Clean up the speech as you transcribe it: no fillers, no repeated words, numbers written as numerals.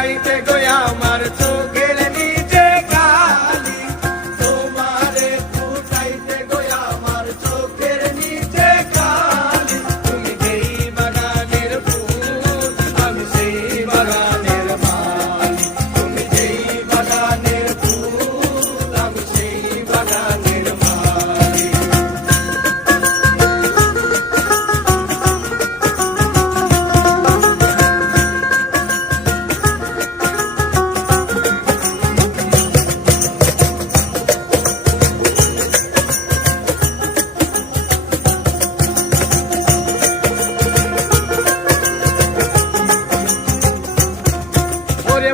ফুটাইতে গো আমার চোখের নিচে কালি, তোমারে ফুটাইতে গো আমার চোখের নিচে কালি। তুমি যেই বাগানের ফুল আমি সেই বাগানের মালি, তুমি যেই বাগানের ফুল আমি সেই বাগানের মালি। ওরে